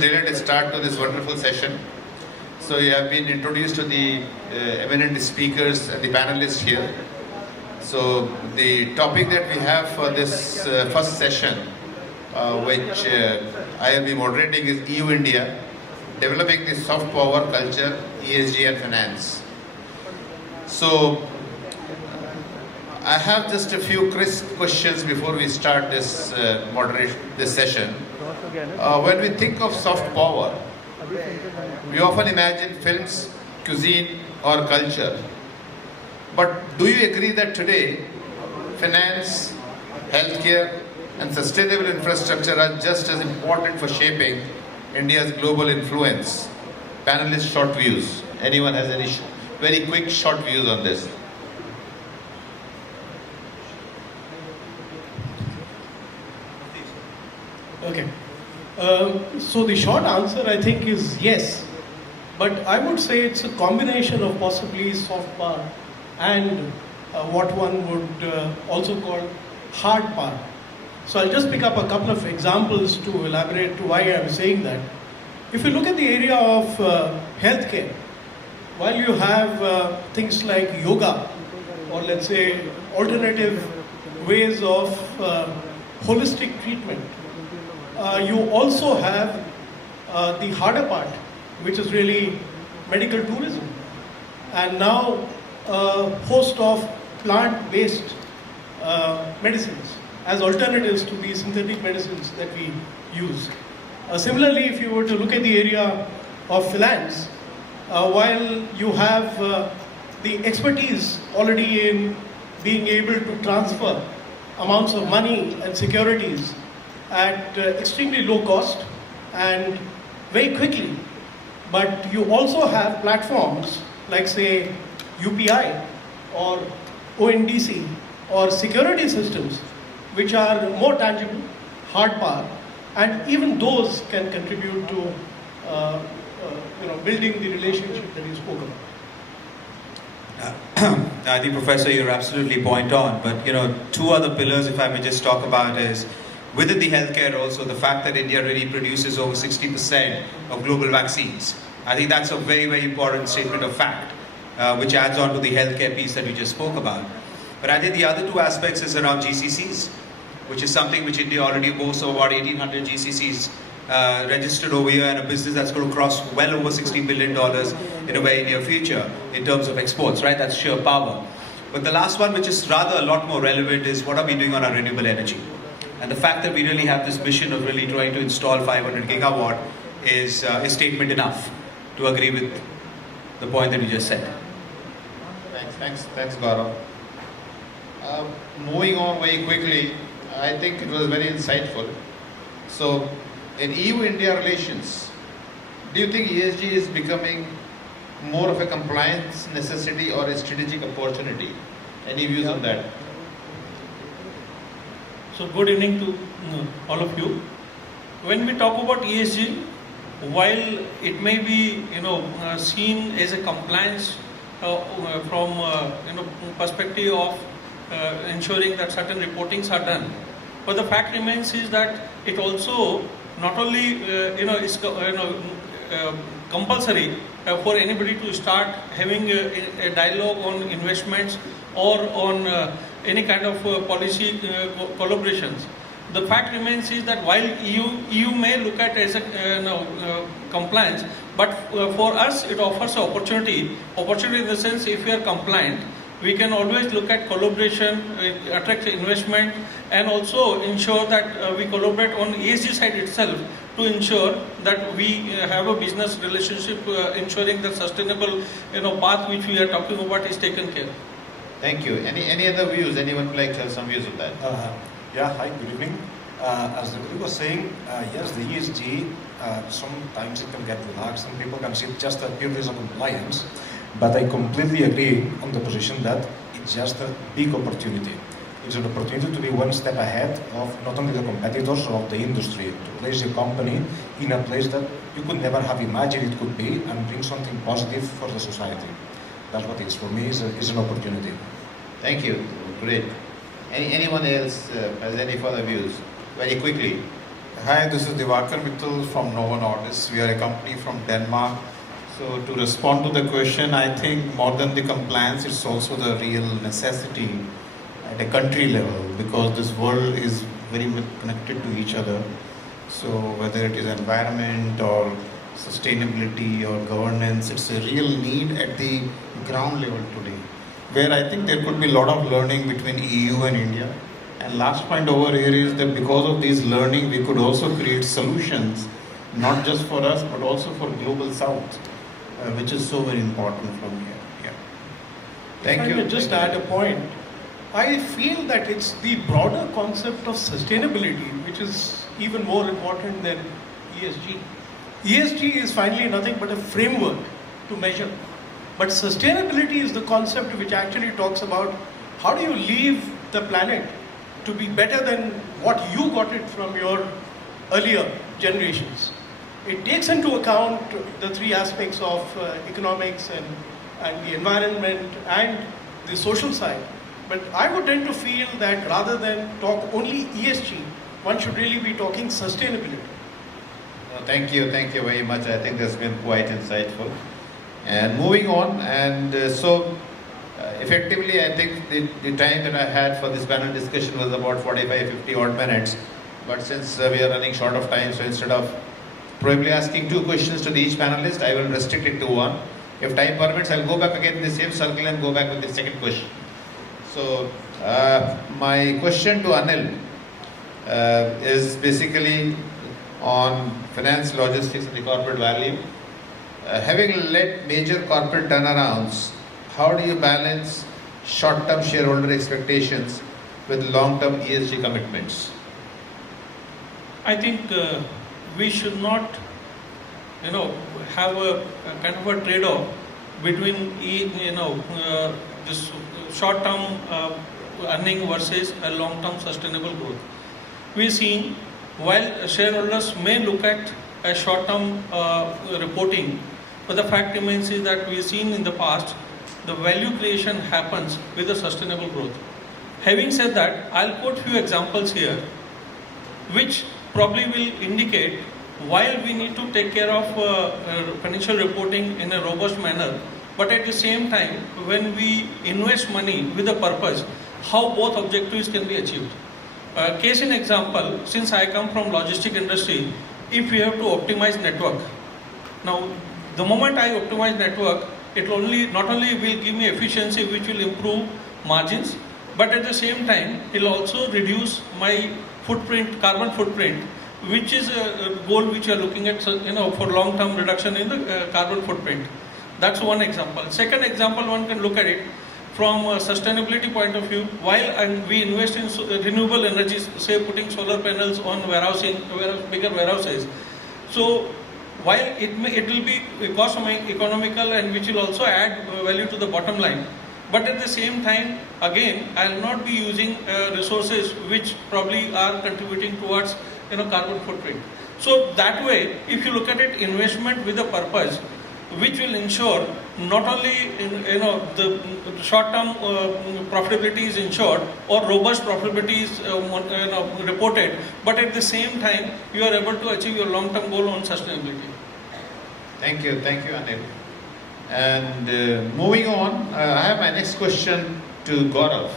delayed start to this wonderful session. So you have been introduced to the eminent speakers and the panelists here. So the topic that we have for this first session, which I will be moderating, is EU India, developing the soft power culture, ESG and finance. So I have just a few crisp questions before we start this this session. When we think of soft power, we often imagine films, cuisine or culture. But do you agree that today finance, healthcare and sustainable infrastructure are just as important for shaping India's global influence? Panelists, short views. Anyone has any very quick short views on this? Okay. So the short answer, I think, is yes. But I would say it's a combination of possibly soft power and what one would also call hard power. So I'll just pick up a couple of examples to elaborate to why I'm saying that. If you look at the area of healthcare, while you have things like yoga, or let's say alternative ways of holistic treatment, you also have the harder part, which is really medical tourism, and now a host of plant-based medicines as alternatives to the synthetic medicines that we use. Similarly, if you were to look at the area of finance, while you have the expertise already in being able to transfer amounts of money and securities at extremely low cost and very quickly, but you also have platforms like, say, UPI or ONDC or security systems which are more tangible, hard power, and even those can contribute to building the relationship that you spoke about. I think, Professor, you're absolutely point on. But two other pillars, if I may just talk about, is within the healthcare also the fact that India really produces over 60% of global vaccines. I think that's a very, very important statement of fact, which adds on to the healthcare piece that we just spoke about. But I think the other two aspects is around GCCs, which is something which India already boasts of about 1,800 GCCs registered over here, and a business that's going to cross well over $60 billion in a very near future in terms of exports, right? That's sheer power. But the last one, which is rather a lot more relevant, is what are we doing on our renewable energy? And the fact that we really have this mission of really trying to install 500 gigawatt is statement enough to agree with the point that you just said. Thanks, Gaurav. Moving on very quickly, I think it was very insightful. So, in EU-India relations, do you think ESG is becoming more of a compliance necessity or a strategic opportunity? Any views on that? So good evening to all of you. When we talk about ESG, while it may be seen as a compliance from perspective of ensuring that certain reportings are done, but the fact remains is that it also not only is compulsory for anybody to start having a dialogue on investments or on any kind of policy collaborations. The fact remains is that while EU may look at as a compliance, but for us it offers an opportunity in the sense, if we are compliant, we can always look at collaboration, attract investment, and also ensure that we collaborate on ESG side itself to ensure that we have a business relationship, ensuring that sustainable path which we are talking about is taken care of. Thank you. Any other views? Anyone would like to have some views on that? Yeah, hi, good evening. As the colleague was saying, yes, the ESG, sometimes it can get relaxed and people can see it just purely as a compliance. But I completely agree on the position that it's just a big opportunity. It's an opportunity to be one step ahead of not only the competitors of the industry, to place your company in a place that you could never have imagined it could be and bring something positive for the society. That's what it is. For me, is an opportunity. Thank you. Great. Anyone else has any further views? Very quickly. Hi, this is Divakar Mittal from Novo Nordisk. We are a company from Denmark. So to respond to the question, I think more than the compliance, it's also the real necessity at a country level, because this world is very much connected to each other. So whether it is environment or sustainability or governance, it's a real need at the ground level today, where I think there could be a lot of learning between EU and India. And last point over here is that because of this learning, we could also create solutions, not just for us, but also for global south, which is so very important from here. Yeah. Thank If you. I may just add a point. I feel that it's the broader concept of sustainability which is even more important than ESG. ESG is finally nothing but a framework to measure. But sustainability is the concept which actually talks about how do you leave the planet to be better than what you got it from your earlier generations. It takes into account the three aspects of economics and the environment and the social side. But I would tend to feel that rather than talk only ESG, one should really be talking sustainability. Thank you very much. I think that's been quite insightful. And moving on, and effectively, I think the time that I had for this panel discussion was about 45-50 odd minutes. But since we are running short of time, so instead of probably asking 2 questions to each panelist, I will restrict it to 1. If time permits, I'll go back again in the same circle and go back with the second question. So, my question to Anil is basically on finance, logistics and the corporate value. Having led major corporate turnarounds, how do you balance short-term shareholder expectations with long-term ESG commitments? I think we should not, have a kind of a trade-off between, this short-term earning versus a long-term sustainable growth. We're seeing, while shareholders may look at a short-term reporting, but the fact remains is that we've seen in the past, the value creation happens with the sustainable growth. Having said that, I'll quote few examples here, which probably will indicate while we need to take care of financial reporting in a robust manner, but at the same time, when we invest money with a purpose, how both objectives can be achieved. Case in example, since I come from logistic industry, if we have to optimize network, now the moment I optimize network, it not only will give me efficiency which will improve margins, but at the same time, it will also reduce my footprint, carbon footprint, which is a goal which we are looking at, for long-term reduction in the carbon footprint. That's one example. Second example, one can look at it from a sustainability point of view. While we invest in renewable energies, say putting solar panels on bigger warehouses, so while it will be cost economical and which will also add value to the bottom line, but at the same time, again, I will not be using resources which probably are contributing towards carbon footprint. So that way, if you look at it, investment with a purpose, which will ensure not only the short-term profitability is ensured or robust profitability is reported, but at the same time you are able to achieve your long-term goal on sustainability. Thank you, Anil. And moving on, I have my next question to Gaurav.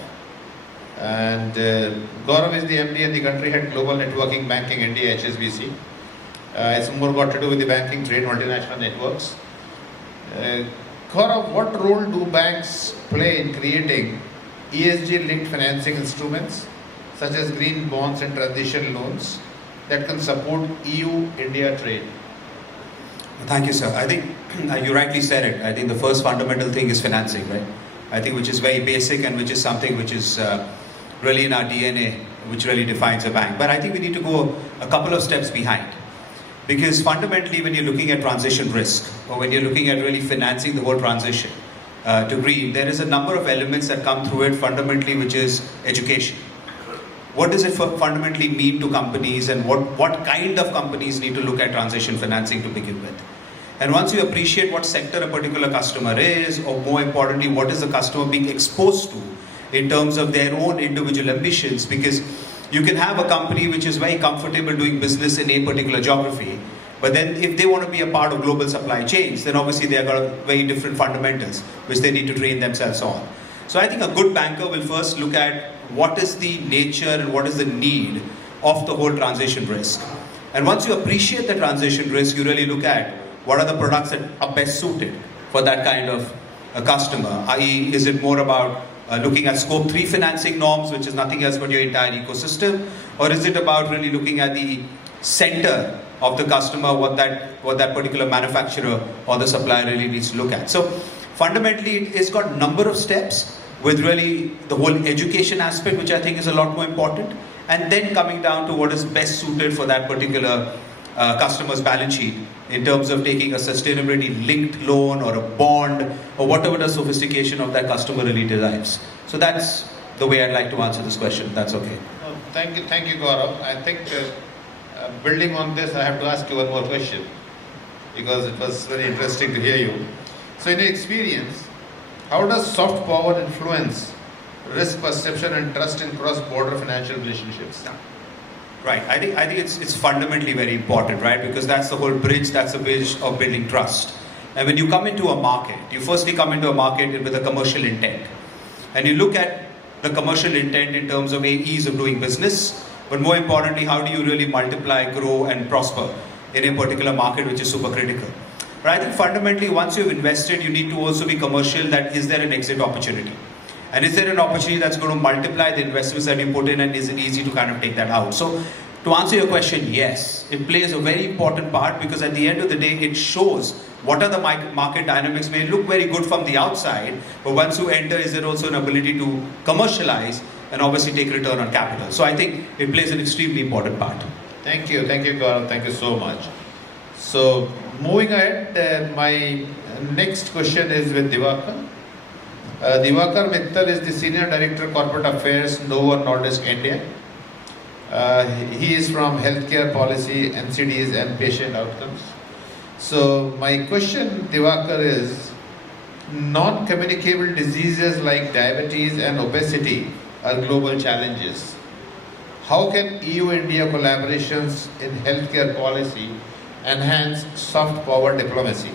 And Gaurav is the MD and the country head Global Networking Banking India HSBC. It's more got to do with the banking trade multinational networks. Gaurav, what role do banks play in creating ESG-linked financing instruments such as green bonds and transition loans that can support EU-India trade? Thank you, sir. I think you rightly said it. I think the first fundamental thing is financing, right? I think which is very basic and which is something which is really in our DNA, which really defines a bank. But I think we need to go a couple of steps behind. Because fundamentally, when you're looking at transition risk, or when you're looking at really financing the whole transition to green, there is a number of elements that come through it fundamentally, which is education. What does it fundamentally mean to companies, and what kind of companies need to look at transition financing to begin with? And once you appreciate what sector a particular customer is, or more importantly, what is the customer being exposed to in terms of their own individual ambitions, because You can have a company which is very comfortable doing business in a particular geography, but then if they want to be a part of global supply chains, then obviously they have got very different fundamentals which they need to train themselves on. So I think a good banker will first look at what is the nature and what is the need of the whole transition risk. And once you appreciate the transition risk, you really look at what are the products that are best suited for that kind of a customer, i.e. is it more about looking at scope 3 financing norms, which is nothing else but your entire ecosystem, or is it about really looking at the center of the customer, what that particular manufacturer or the supplier really needs to look at. So fundamentally it's got a number of steps with really the whole education aspect, which I think is a lot more important, and then coming down to what is best suited for that particular customer's balance sheet in terms of taking a sustainability linked loan or a bond or whatever the sophistication of that customer really derives. So that's the way I'd like to answer this question, if that's okay. Thank you, Gaurav. I think building on this, I have to ask you one more question because it was very interesting to hear you. So in your experience, how does soft power influence risk perception and trust in cross-border financial relationships? Right. I think it's fundamentally very important, right? Because that's the whole bridge, that's the bridge of building trust. And when you come into a market, you firstly come into a market with a commercial intent. And you look at the commercial intent in terms of ease of doing business, but more importantly, how do you really multiply, grow and prosper in a particular market, which is super critical. But I think fundamentally, once you've invested, you need to also be commercial, that is there an exit opportunity? And is there an opportunity that's going to multiply the investments that you put in, and is it easy to kind of take that out? So to answer your question, yes, it plays a very important part, because at the end of the day, it shows what are the market dynamics. May look very good from the outside, but once you enter, is there also an ability to commercialize and obviously take return on capital? So I think it plays an extremely important part. Thank you, Gaurav. Thank you so much. So moving ahead, my next question is with Diwakar. Diwakar Mittal is the Senior Director Corporate Affairs, Novo Nordisk India. He is from Healthcare Policy, NCDs and Patient Outcomes. So my question, Diwakar, is non-communicable diseases like diabetes and obesity are global challenges. How can EU-India collaborations in healthcare policy enhance soft power diplomacy?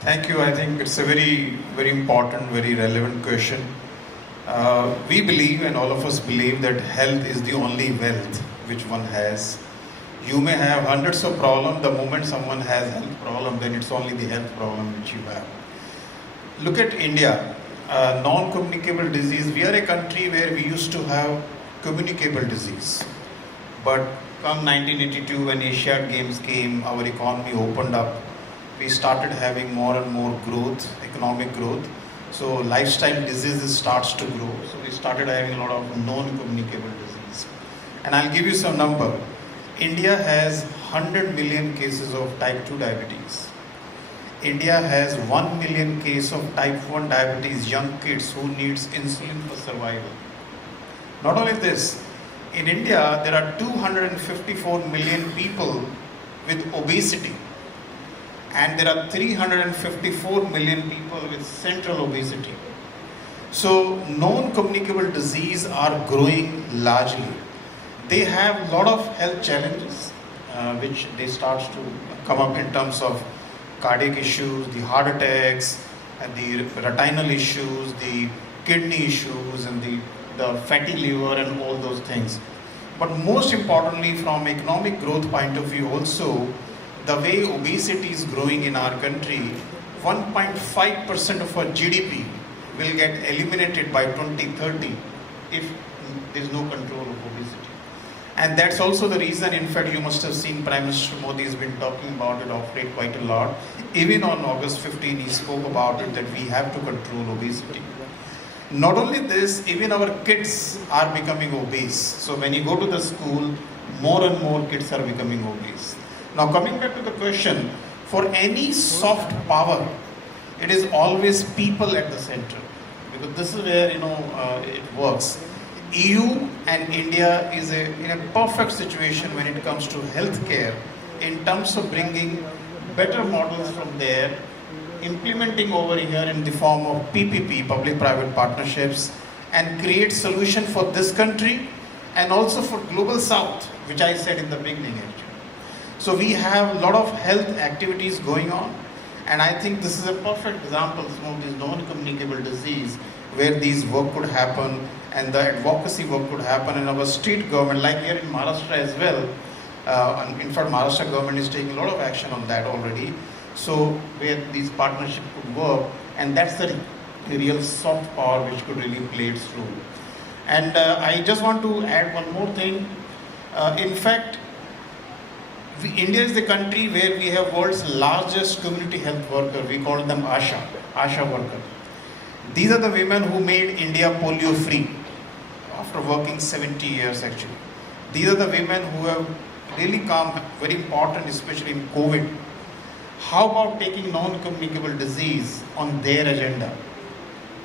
Thank you. I think it's a very, very important, very relevant question. We believe, and all of us believe, that health is the only wealth which one has. You may have hundreds of problems. The moment someone has a health problem, then it's only the health problem which you have. Look at India, non-communicable disease. We are a country where we used to have communicable disease. But come 1982, when Asian Games came, our economy opened up. We started having more and more growth, economic growth. So lifestyle diseases starts to grow. So we started having a lot of non-communicable disease. And I'll give you some number. India has 100 million cases of type 2 diabetes. India has 1 million cases of type 1 diabetes, young kids who needs insulin for survival. Not only this, in India there are 254 million people with obesity. And there are 354 million people with central obesity. So non-communicable disease are growing largely. They have a lot of health challenges which they start to come up in terms of cardiac issues, the heart attacks, and the retinal issues, the kidney issues, and the fatty liver and all those things. But most importantly, from economic growth point of view also, the way obesity is growing in our country, 1.5% of our GDP will get eliminated by 2030 if there is no control of obesity. And that's also the reason, in fact, you must have seen Prime Minister Modi has been talking about it of late quite a lot. Even on August 15, he spoke about it, that we have to control obesity. Not only this, even our kids are becoming obese. So when you go to the school, more and more kids are becoming obese. Now coming back to the question, for any soft power, it is always people at the center, because this is where it works. EU and India is in a perfect situation when it comes to healthcare, in terms of bringing better models from there, implementing over here in the form of PPP, public-private partnerships, and create solution for this country and also for Global South, which I said in the beginning actually. So we have a lot of health activities going on, and I think this is a perfect example of some of these non-communicable disease where these work could happen and the advocacy work could happen in our state government, like here in Maharashtra as well. And in fact, Maharashtra government is taking a lot of action on that already. So where these partnerships could work, and that's the real soft power which could really play its role. And I just want to add one more thing. In fact, India is the country where we have world's largest community health worker. We call them Asha worker. These are the women who made India polio free after working 70 years actually. These are the women who have really come very important, especially in COVID. How about taking non-communicable disease on their agenda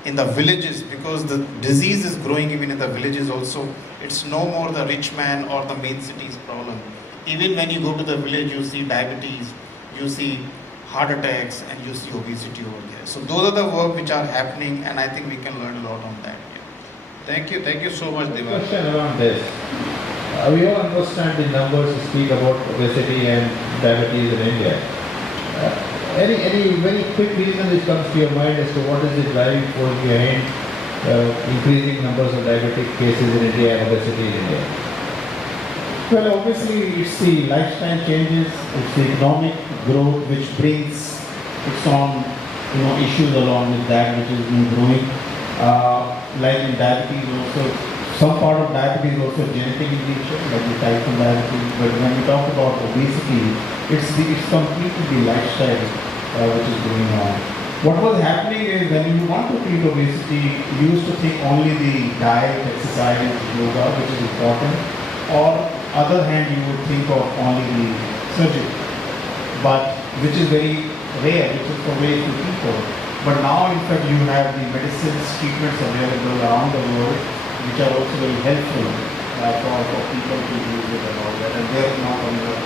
in the villages, because the disease is growing even in the villages also. It's no more the rich man or the main city's problem. Even when you go to the village, you see diabetes, you see heart attacks, and you see obesity over there. So those are the work which are happening, and I think we can learn a lot on that. Thank you so much, Deva. Question around this. We all understand the numbers speak about obesity and diabetes in India. Any very quick reason which comes to your mind as to what is the driving force behind increasing numbers of diabetic cases in India and obesity in India? Well, obviously it's the lifestyle changes, it's the economic growth which brings its own issues along with that, which has been growing. Like in diabetes also, some part of diabetes is also genetic in nature, like the type 1 diabetes. But when we talk about obesity, it's completely the lifestyle which is going on. What was happening is when you want to treat obesity, you used to think only the diet, exercise, yoga, which is important, or other hand you would think of only the surgery, but which is very rare, which is for very few people. But now in fact you have the medicines, treatments available around the world, which are also very helpful for people to use it and all that, and they are now coming up.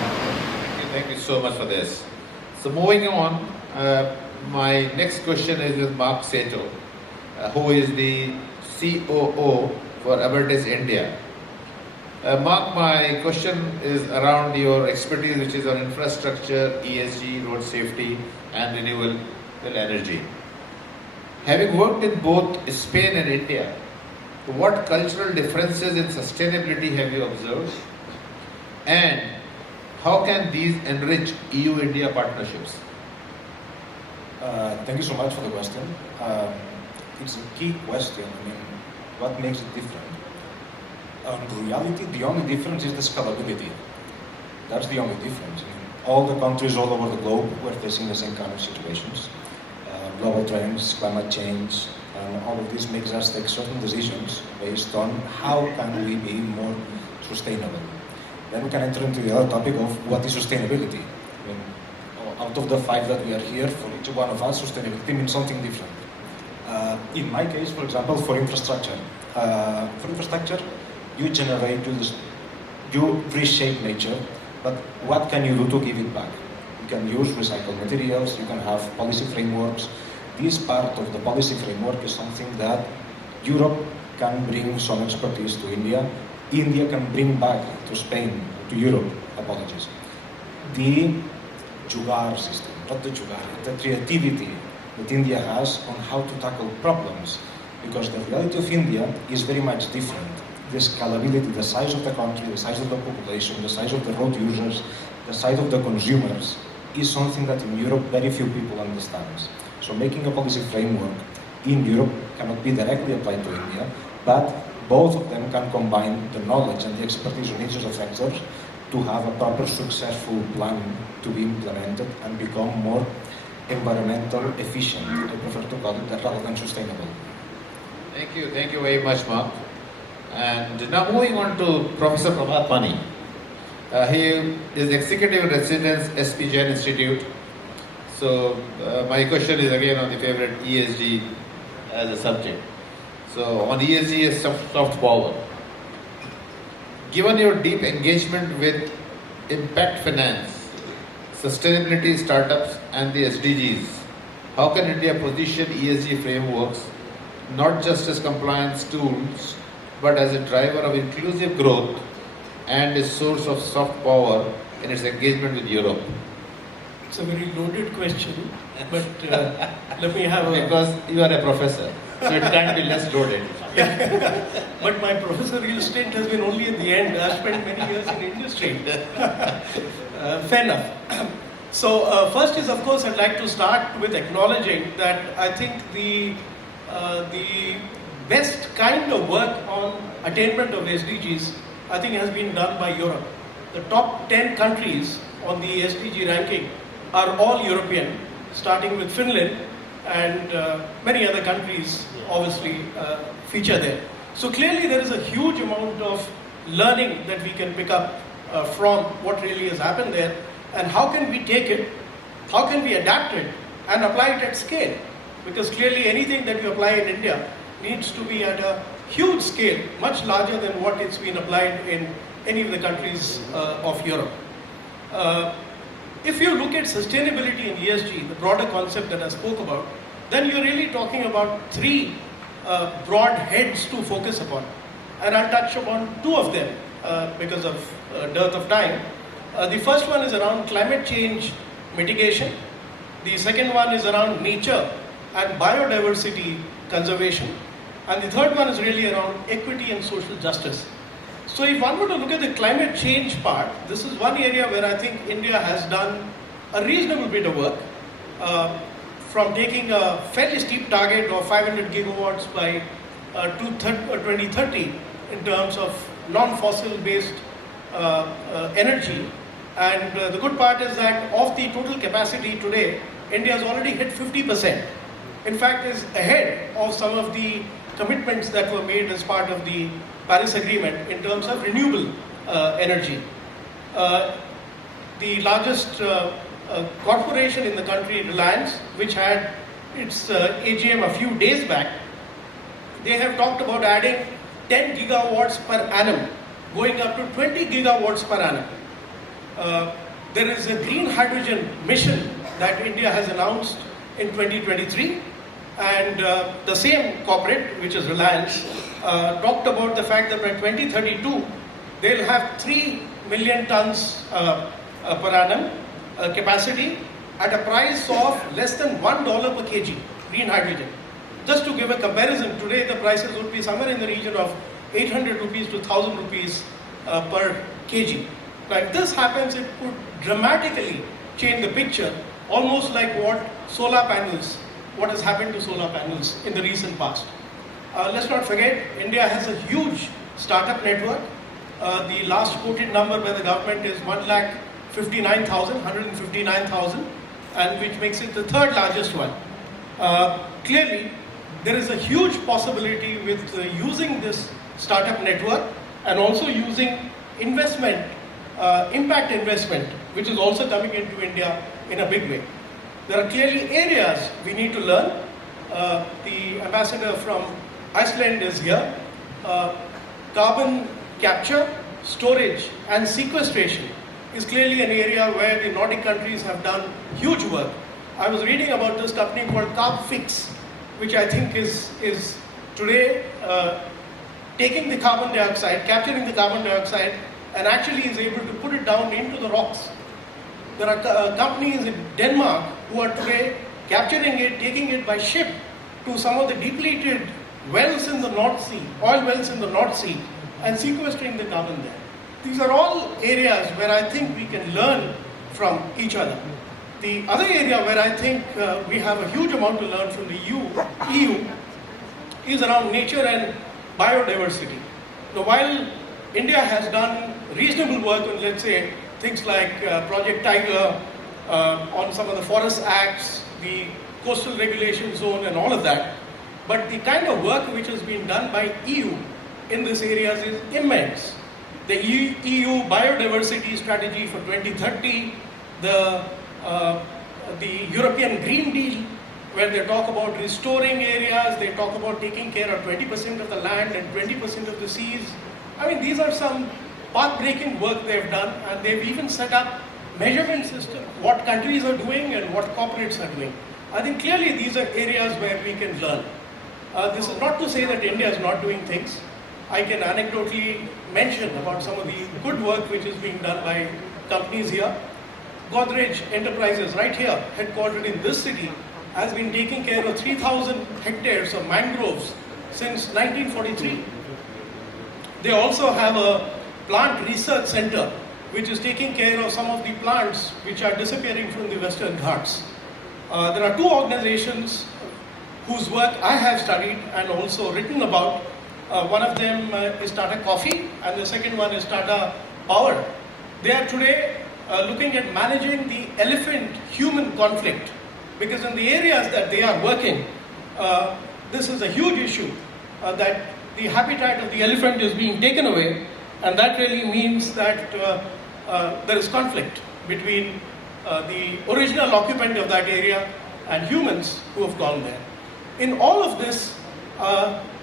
Thank you so much for this. So moving on, my next question is with Mark Seto, who is the COO for Abertis India. Mark, my question is around your expertise, which is on infrastructure, ESG, road safety, and renewable energy. Having worked in both Spain and India, what cultural differences in sustainability have you observed? And how can these enrich EU-India partnerships? Thank you so much for the question. It's a key question. I mean, what makes it different? In reality, the only difference is the scalability. That's the only difference. I mean, all the countries all over the globe were facing the same kind of situations. Global trends, climate change, and all of this makes us take certain decisions based on how can we be more sustainable. Then we can enter into the other topic of what is sustainability. I mean, out of the 5 that we are here, for each one of us, sustainability means something different. In my case, for example, for infrastructure, you generate, you reshape nature, but what can you do to give it back? You can use recycled materials, you can have policy frameworks. This part of the policy framework is something that Europe can bring some expertise to India. India can bring back to Spain, to Europe, apologies. The jugaad system, not the jugaad, the creativity that India has on how to tackle problems. Because the reality of India is very much different. The scalability, the size of the country, the size of the population, the size of the road users, the size of the consumers is something that in Europe very few people understand. So making a policy framework in Europe cannot be directly applied to India, but both of them can combine the knowledge and the expertise on each of the sectors to have a proper successful plan to be implemented and become more environmental efficient. I prefer to call it rather than sustainable. Thank you very much, Mark. And now moving on to Professor Prabhat Mani. He is Executive in Residence, SP Jain Institute. So my question is again on the favorite ESG as a subject. So on ESG as soft power. Given your deep engagement with impact finance, sustainability startups and the SDGs, how can India position ESG frameworks not just as compliance tools but as a driver of inclusive growth and a source of soft power in its engagement with Europe? It's a very loaded question, but let me have a... Because you are a professor, so it can't be less loaded. But my professorial stint has been only at the end. I've spent many years in industry. Fair enough. So first is, of course, I'd like to start with acknowledging that I think the best kind of work on attainment of SDGs, I think, has been done by Europe. The top 10 countries on the SDG ranking are all European, starting with Finland, and many other countries obviously feature there. So clearly there is a huge amount of learning that we can pick up from what really has happened there, and how can we take it, how can we adapt it and apply it at scale, because clearly anything that we apply in India needs to be at a huge scale, much larger than what it's been applied in any of the countries of Europe. If you look at sustainability and ESG, the broader concept that I spoke about, then you're really talking about three broad heads to focus upon. And I'll touch upon two of them because of dearth of time. The first one is around climate change mitigation. The second one is around nature and biodiversity conservation. And the third one is really around equity and social justice. So if one were to look at the climate change part, this is one area where I think India has done a reasonable bit of work, from taking a fairly steep target of 500 gigawatts by 2030 in terms of non-fossil based energy. And the good part is that of the total capacity today, India has already hit 50%. In fact, is ahead of some of the commitments that were made as part of the Paris Agreement in terms of renewable energy. The largest corporation in the country, Reliance, which had its AGM a few days back, they have talked about adding 10 gigawatts per annum, going up to 20 gigawatts per annum. There is a green hydrogen mission that India has announced in 2023, and the same corporate, which is Reliance, talked about the fact that by 2032 they'll have 3 million tons per annum capacity at a price of less than $1 per kg green hydrogen. Just to give a comparison, today the prices would be somewhere in the region of 800 rupees to 1000 rupees per kg. Now, if this happens, it could dramatically change the picture, almost like what has happened to solar panels in the recent past. Let's not forget, India has a huge startup network. The last quoted number by the government is 159,000, and which makes it the third largest one. Clearly, there is a huge possibility with using this startup network and also using investment, impact investment, which is also coming into India in a big way. There are clearly areas we need to learn. The ambassador from Iceland is here. Carbon capture, storage and sequestration is clearly an area where the Nordic countries have done huge work. I was reading about this company called CarbFix, which I think is today taking the carbon dioxide, capturing the carbon dioxide, and actually is able to put it down into the rocks. There are companies in Denmark who are today capturing it, taking it by ship to some of the depleted wells in the North Sea, oil wells in the North Sea, and sequestering the carbon there. These are all areas where I think we can learn from each other. The other area where I think we have a huge amount to learn from the EU is around nature and biodiversity. Now, while India has done reasonable work on, let's say, things like Project Tiger, on some of the forest acts, the coastal regulation zone and all of that, but the kind of work which has been done by EU in these areas is immense. The EU biodiversity strategy for 2030, the European Green Deal, where they talk about restoring areas, they talk about taking care of 20% of the land and 20% of the seas. I mean, these are some path-breaking work they've done, and they've even set up measurement system, what countries are doing and what corporates are doing. I think clearly these are areas where we can learn. This is not to say that India is not doing things. I can anecdotally mention about some of the good work which is being done by companies here. Godrej Enterprises, right here, headquartered in this city, has been taking care of 3,000 hectares of mangroves since 1943. They also have a plant research center which is taking care of some of the plants which are disappearing from the Western Ghats. There are two organizations whose work I have studied and also written about. One of them is Tata Coffee and the second one is Tata Power. They are today looking at managing the elephant-human conflict, because in the areas that they are working, this is a huge issue, that the habitat of the elephant is being taken away, and that really means that there is conflict between the original occupant of that area and humans who have gone there. In all of this,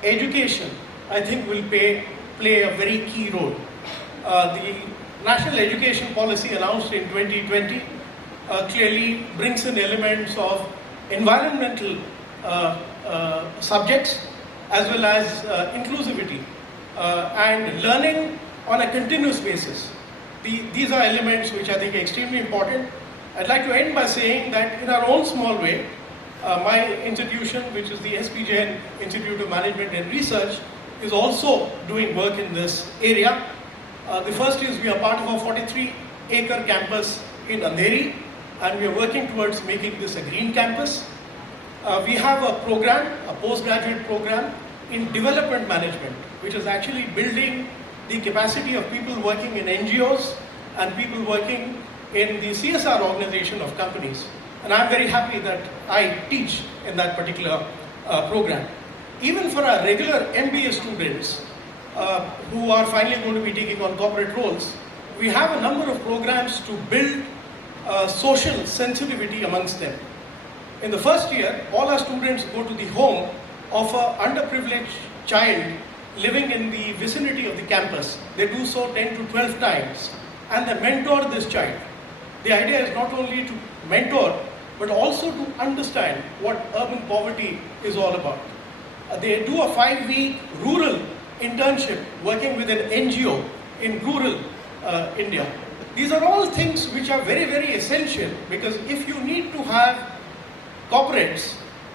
education, I think, will play a very key role. The National Education Policy announced in 2020 clearly brings in elements of environmental subjects as well as inclusivity and learning on a continuous basis. These are elements which I think are extremely important. I'd like to end by saying that in our own small way, my institution, which is the SP Jain Institute of Management and Research, is also doing work in this area. The first is we are part of a 43-acre campus in Andheri, and we are working towards making this a green campus. We have a program, a postgraduate program in development management, which is actually building the capacity of people working in NGOs and people working in the CSR organization of companies. And I'm very happy that I teach in that particular program. Even for our regular MBA students who are finally going to be taking on corporate roles, we have a number of programs to build social sensitivity amongst them. In the first year, all our students go to the home of an underprivileged child living in the vicinity of the campus. They do so 10 to 12 times, and they mentor this child. The idea is not only to mentor, but also to understand what urban poverty is all about. They do a 5-week rural internship working with an NGO in rural India. These are all things which are very, very essential, because if you need to have corporates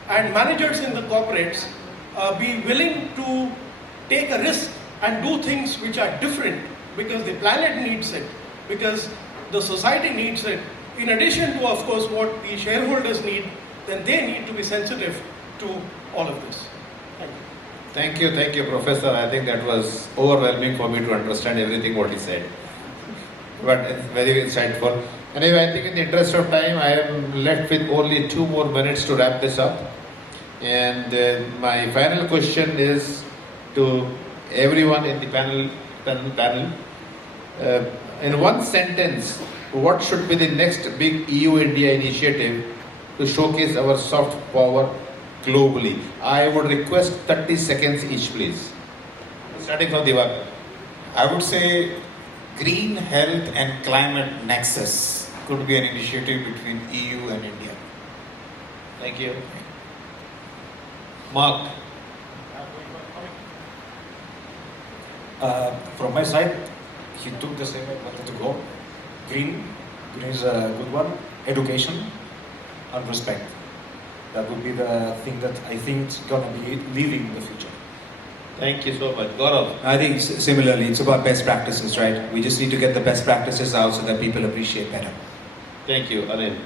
and managers in the corporates be willing to take a risk and do things which are different, because the planet needs it, because the society needs it, in addition to, of course, what the shareholders need, then they need to be sensitive to all of this. Thank you. Thank you, Professor. I think that was overwhelming for me to understand everything what he said. But it's very insightful. Anyway, I think in the interest of time, I am left with only 2 more minutes to wrap this up. And my final question is to everyone in the panel. In one sentence, what should be the next big EU-India initiative to showcase our soft power globally? I would request 30 seconds each, please. Starting from Diva. I would say Green Health and Climate Nexus could be an initiative between EU and India. Thank you. Mark. From my side, he took the same I wanted to go. Green is a good one. Education and respect. That would be the thing that I think is going to be leading the future. Thank you so much. Gaurav. I think similarly, it's about best practices, right? We just need to get the best practices out so that people appreciate better. Thank you. Anil.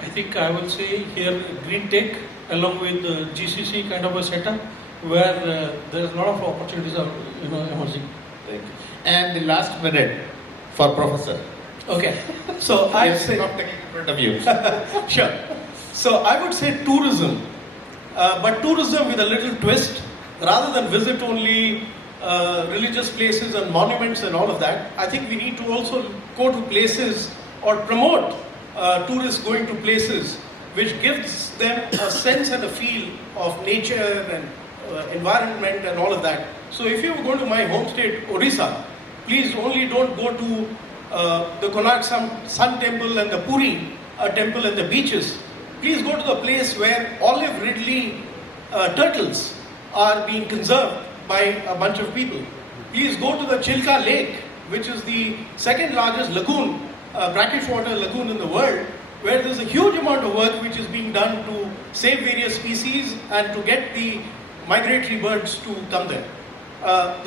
I think I will say here green tech along with GCC kind of a setup where there's a lot of opportunities are emerging. Thank you. And the last minute for Professor. Okay, so I say, not taking in front of you. sure. So I would say tourism, but tourism with a little twist. Rather than visit only religious places and monuments and all of that, I think we need to also go to places or promote tourists going to places which gives them a sense and a feel of nature and environment and all of that. So if you go to my home state, Odisha, please only don't go to the Konark Sun Temple and the Puri Temple and the beaches. Please go to the place where olive ridley turtles are being conserved by a bunch of people. Please go to the Chilka Lake, which is the second largest lagoon, brackish water lagoon in the world, where there's a huge amount of work which is being done to save various species and to get the migratory birds to come there.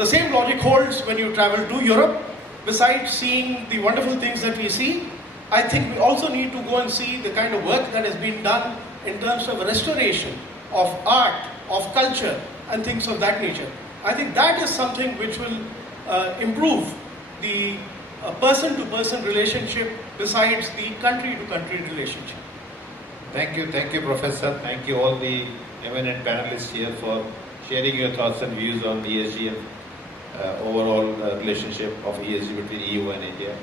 The same logic holds when you travel to Europe. Besides seeing the wonderful things that we see, I think we also need to go and see the kind of work that has been done in terms of restoration, of art, of culture, and things of that nature. I think that is something which will improve the person-to-person relationship besides the country-to-country relationship. Thank you, Professor. Thank you all the eminent panelists here for sharing your thoughts and views on ESG and overall relationship of ESG between EU and India.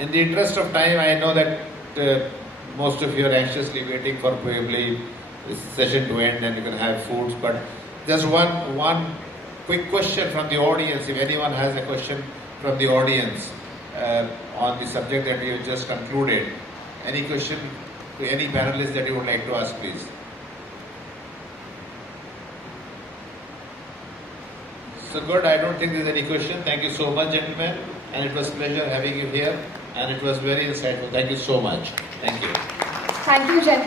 In the interest of time, I know that most of you are anxiously waiting for probably this session to end and you can have foods, but just one quick question from the audience. If anyone has a question from the audience on the subject that we have just concluded, any question to any panelist that you would like to ask, please. So good, I don't think there's any question. Thank you so much, gentlemen, and it was a pleasure having you here, and it was very insightful. Thank you so much. Thank you. Thank you, gentlemen.